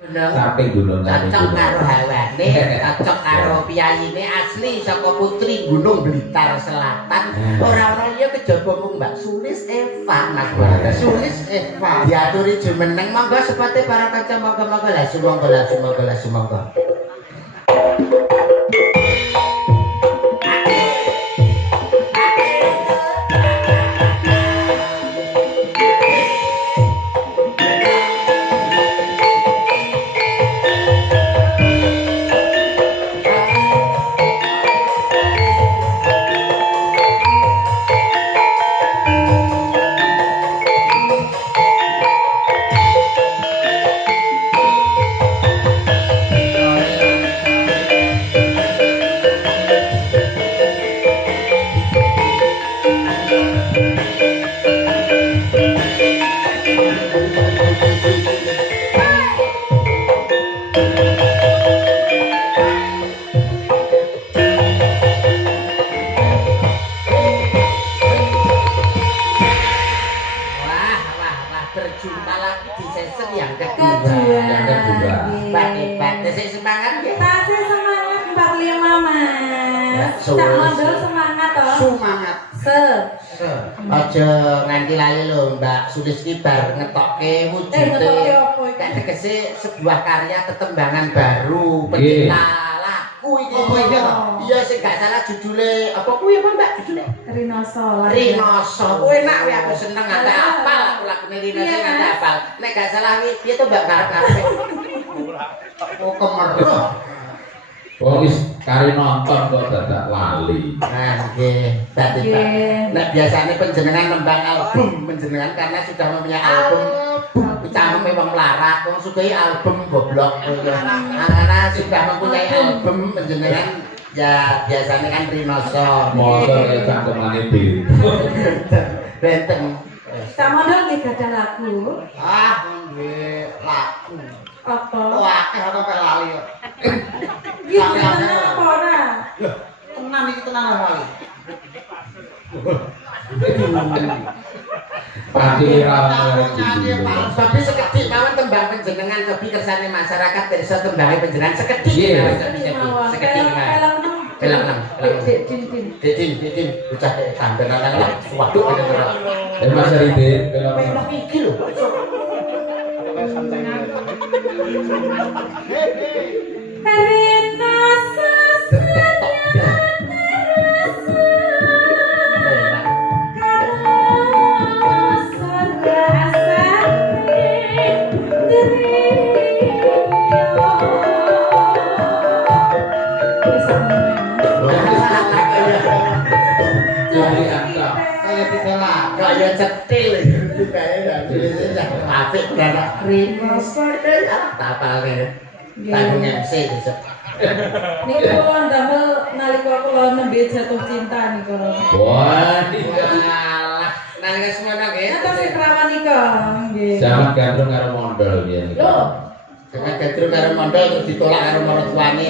Samping gunung cocok karo hawane, cocok karo piyayine asli saka Putri Gunung Blitar Selatan. Ora-ora liya kejaba mung Mbak Sulis Eva, Mas. Sulis Eva. Diaturi jumeneng monggo sepate para kaca monggo-monggo lah sumangga. Aja nganti lali lho Mbak Sulis ki bar ngetokke wujude. Kan tegese sebuah karya tetembangan baru, pencipta lagu iki. Apa iki to? Iya sing gak salah judule apa kuwi apa Mbak judule? Rinoso. Rinoso. Kuwi enak kuwi aku seneng nganti apal aku lagune Rinoso nganti apal. Nek gak salah kuwi piye to Mbak karep-karepe? Oh kemeruh. Oh wis kari nonton kok dadak lali. Nah nggih, dadi nek biasane panjenengan nembang album panjenengan karena sudah mempunyai album cangkeme wong melarat, wong sugih album goblok. Karena sudah mempunyai album panjenengan ya biasanya kan Rinoso. Motor ya cangkemane dhewe. Benten. Samodol nggih gadah lagu. Ah, nggih lagu. Apa? Wah, apa lali kok. Iki tenan apa ora? Loh, tenan iki tenan lali. Tapi sekedhik mawon tembang panjenengan cobi kersane masyarakat desa tembange panjenengan sekedhik. Sekedhik. Kelang. Din, bocah sampeyan nang waduh bener. Mas Ridin, Kelang iki lho. Kaya cetil apik beranak Rinoso tapalne tanggung MC besok Niku kula ndamel nalika kula nembe jatuh cinta niku. wah nalika semono nggih Napa sing perawan nika nggih. zaman gandrung karo mondol yen. Lho, jangan gandrung karo mondol terus ditolak karo maratuwane.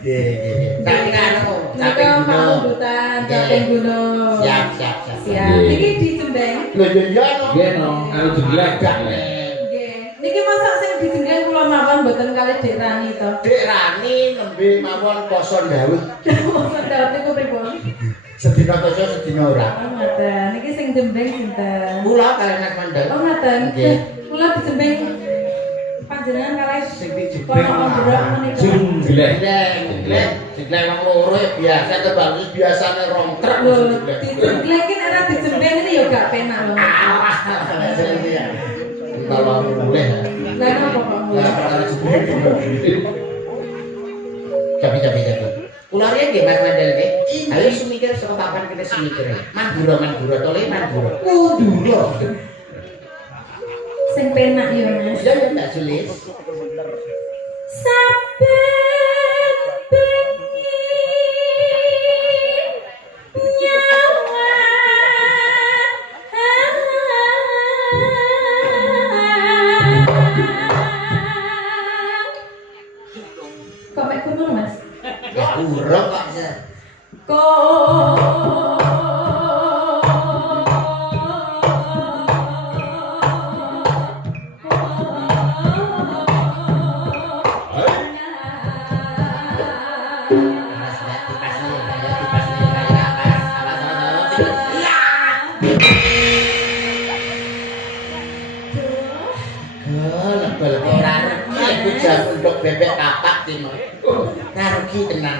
Nggih. Tapi anu nika pangundutan caping gunung. Siap. Siap. Niki dijembeng. Lho iya Nggih no, anu jeglek gak nek. Nggih. Niki masak sing dijembeng kula mawon mboten kalih Dik Rani to. Dik Rani nembe mawon poso ndawuh. Sedawet niku pripun? Sedina poso sedina ora. Oh, ngoten. Niki sing jembeng sinten? Kula kalian Mas Mandel. Oh, ngoten. Nggih. Kula dijembeng panjenengan kalih Sing dijembeng. kono ombrok menika. Jeglek. Jeglek wong loro ya biasa tebang biasane rong truk Lho, jeglek. dijemblekin ora dijembeng ini ya gak penak lho. Kalau boleh. Lah napa kok mulai? Capi. Ularnya nggih Mas Mandel nggih. Ayo semikir saka papan kita semikir. Mandura tole mandura. Mandura. Sing penak ya Mas. Ya Mbak Sulis. Saben bengi nyawa kok mek kuno Mas? Ya urung kok. lebel ora rugi iku jam untuk bebek kapak timo. Ora rugi tenan.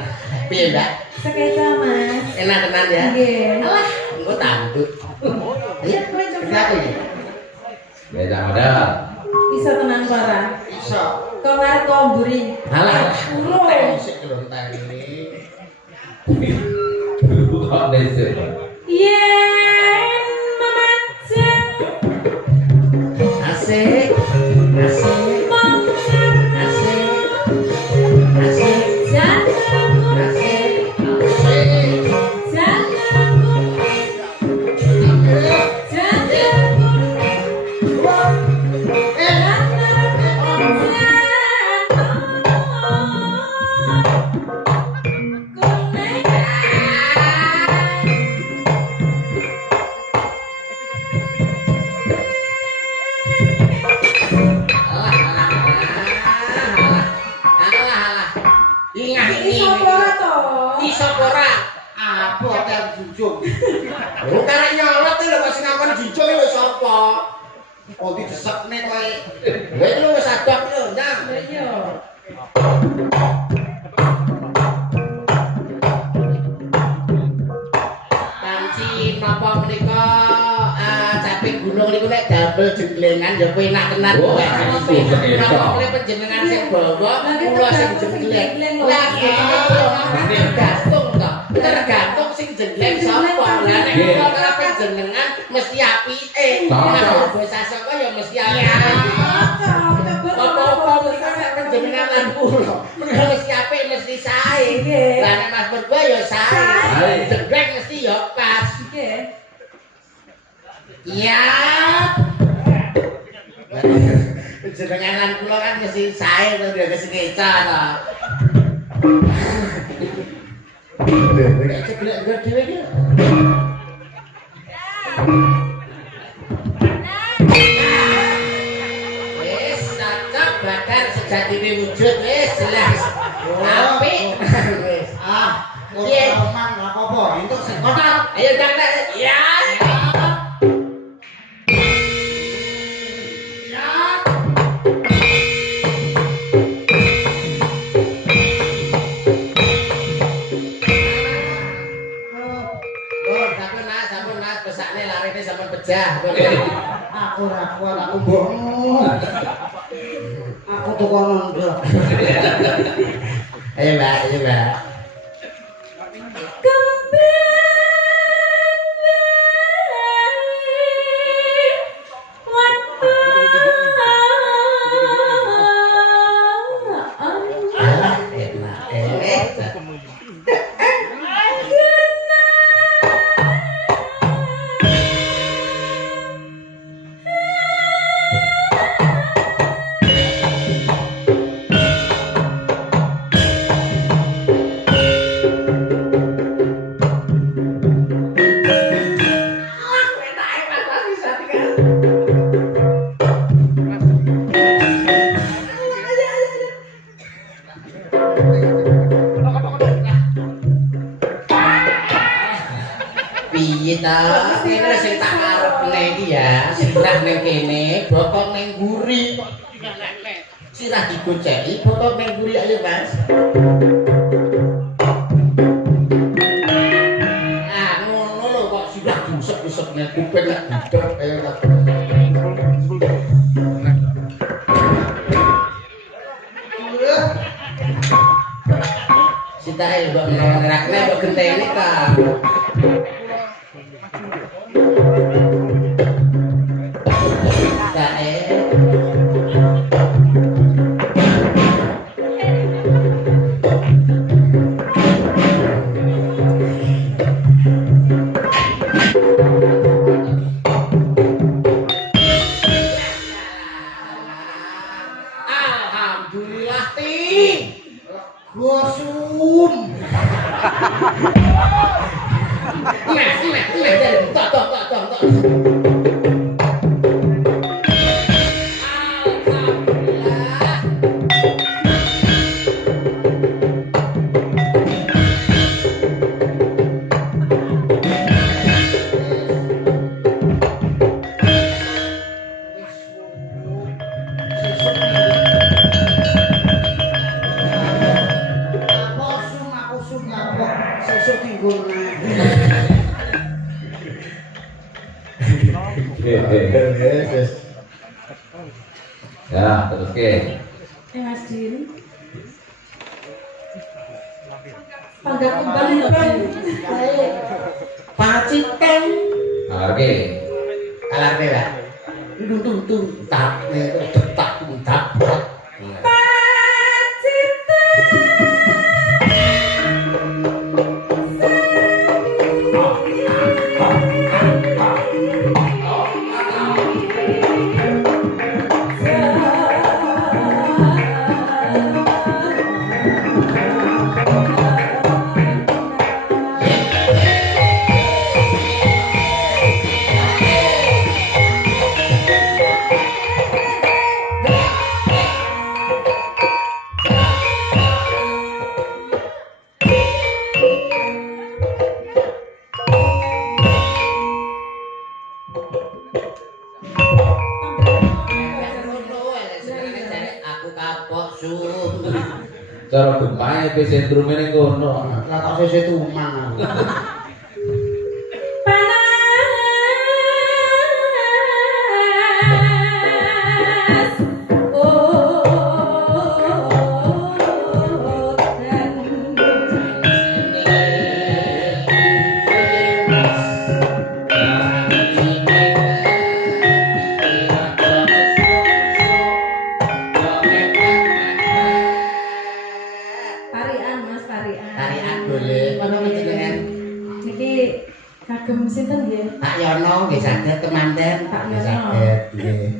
Piye, Mbak? Sekeca, Mas. Enak tenan ya? Nggih. Alah, engko tanduk. Ayo kowe coba iki. Beda modal. Iso tenan parah. Iso. Kok ngarep kok mburi. Alah, Ulo. sik lontane. Kok desa. Yen memacem Asik. Asik. mangan Asik. Asik. janganku Asik. Asik. janganku Oh, didesekne kowe. Kowe lu wis adok lho, Ndang. Iya. Panci napa menika caping gunung niku nek damel jenglengan ya kowe enak tenan Oh, kowe. itu Napa ketok. kowe panjenengan sing bawa Lagi kula sing tergantung jengleng. jengleng lho. Lah tergantung to. Tergantung sing jengleng sapa. Lah nek Nggih. kula karo panjenengan mesti apike. Cocok. Nek basa saka ya mesti apike. Apa-apa mereka nek panjenengan lan kula. Mereka mesti apik mesti sae. Nggih. Lah nek Mas berdua ya sae. Sae. Jengleng mesti ya pas. Nggih. Iya. Jenengan kula kan mesti sae to dia kesekeca to. Lha nek ceblek dhewe iki. Wis cocok bakar sejatine wujud wis jelas. Apik. Wis. Piye? Omang apa-apa, entuk sing kotak. Ayo Dang. Ya. Sampun Mas, pesakne larine sampun pejah. Aku ora kuat, aku mbokmu. Aku tukang nondok. Ayo Mbak, ayo Mbak. Alah, enak. Piye ta? Kene sing tak arepne iki ya, sirah ning kene, bokong ning mburi. Sirah digoceki, bokong ning mburi ayo, Mas. Ah, ngono lho kok sirah busek-busek ning kuping lek budek ayo ta. Sitae mbok ngerakne mbok genteni ta. Alhamdulillah ti. Gosum. Tok. Alhamdulillah. besok tinggal Ya, terus ke. Mas Din. Panggah kembali lho, Din. Paciten. Oke. Alarme lah. Tung tak detak tak. Aku kapok sun. Cara gempae pe sentrume ning kono. lah kok sesuk tumang aku Parian Mas, parian. Tarian boleh. Mana jenengan? Niki kagem sinten nggih? Pak Yono nggih saged temanten. Pak Nggih Yono. saged nggih.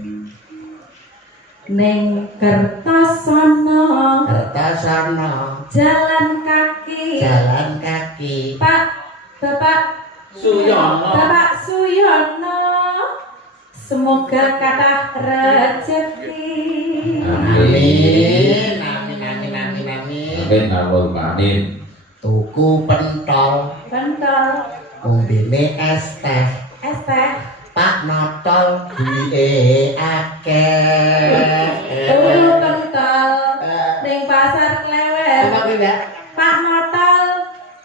Ning Kertosono Kertosono jalan kaki. jalan kaki. Bapak Suyono. Bapak Suyono, semoga kathah rezeki. Amin. Amin amin amin amin. Amin Allahumma amin. Tuku pentol, Pentol, ombene es teh. es teh, Pak Notol duwe akeh. turu pentol, ning pasar Klewer. Apa kuwi, Mbak? Pak Notol,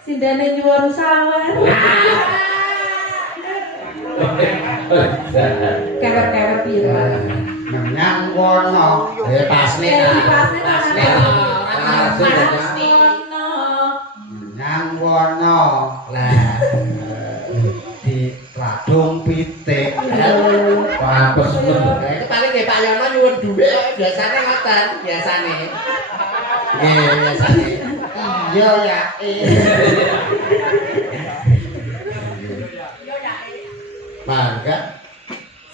sindene nyuwun sawer. Kewer-kewer pira? menyang wono Pasne Pasne ta. Pasne. Pasne. menyang wono Lah, di Radung Pitik Papes men. itu paling nggih Pak Yono nyuwun dhuwit biasane ngoten, biasane. Nggih, biasane. iya ya Mangga.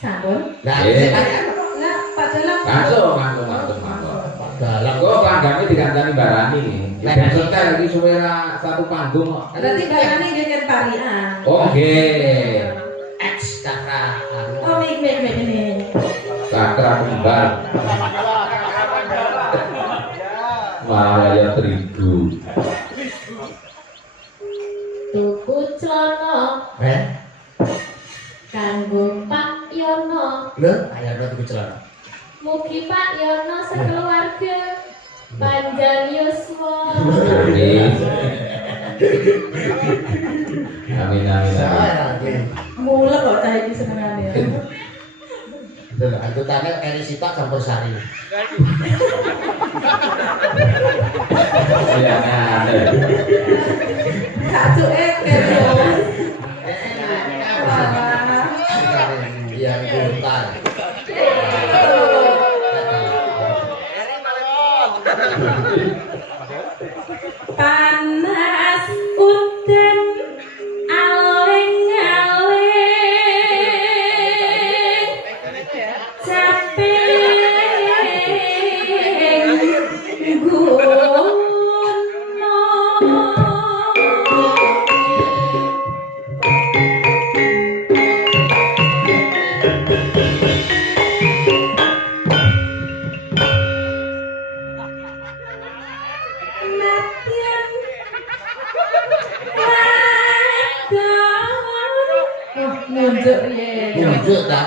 Sampun. Lah, Eh. Lah, Pak Dalang. Langsung. dalam Kok kanggane dikancani barani. Ya besok lagi suwera satu panggung kok. Berarti barane nggih kan parian. Oke. X kakak. Oh, mik ini. Sakra kembar. Malaya terigu. Tuku celana kanggo Pak Yono. Lho, ayo ora tuku celana. Mugi Pak Yono sekeluarga panjang yuswa. Amin. Amin. Saya lagi. Mulek kok cah iki senengane. Lho, anggotane Eri Sitok campur sari. Ya ada. Sacuke kepo. Yang hutan. Panas udan aling-aling caping gunung. Nunjuk ya. Nunjuk ta?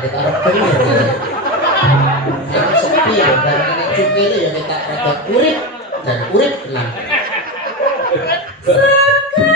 kita orang denger. Kalau sepi ya barang ini cukup itu ya kita rada urip dan urip tenang. Sekarang bisa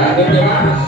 Lanjut ya Mas.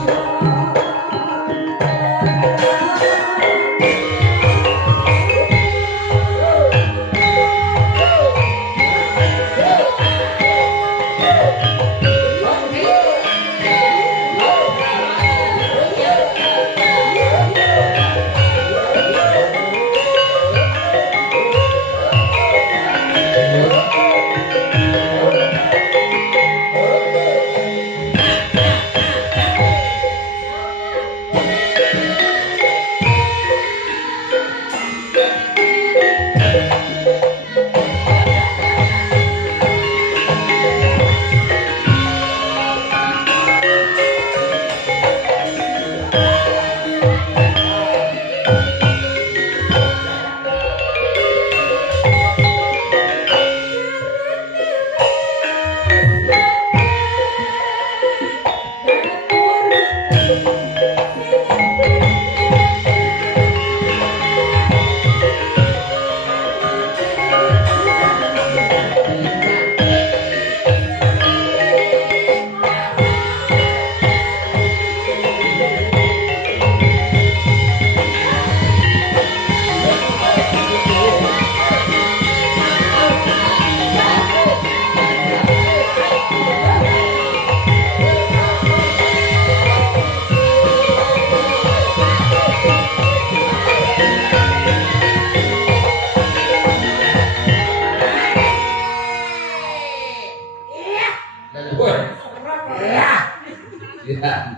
Ya.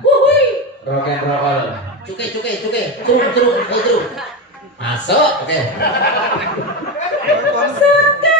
Rock and roll. Cukai. Terung. Masuk. Oke. sekarang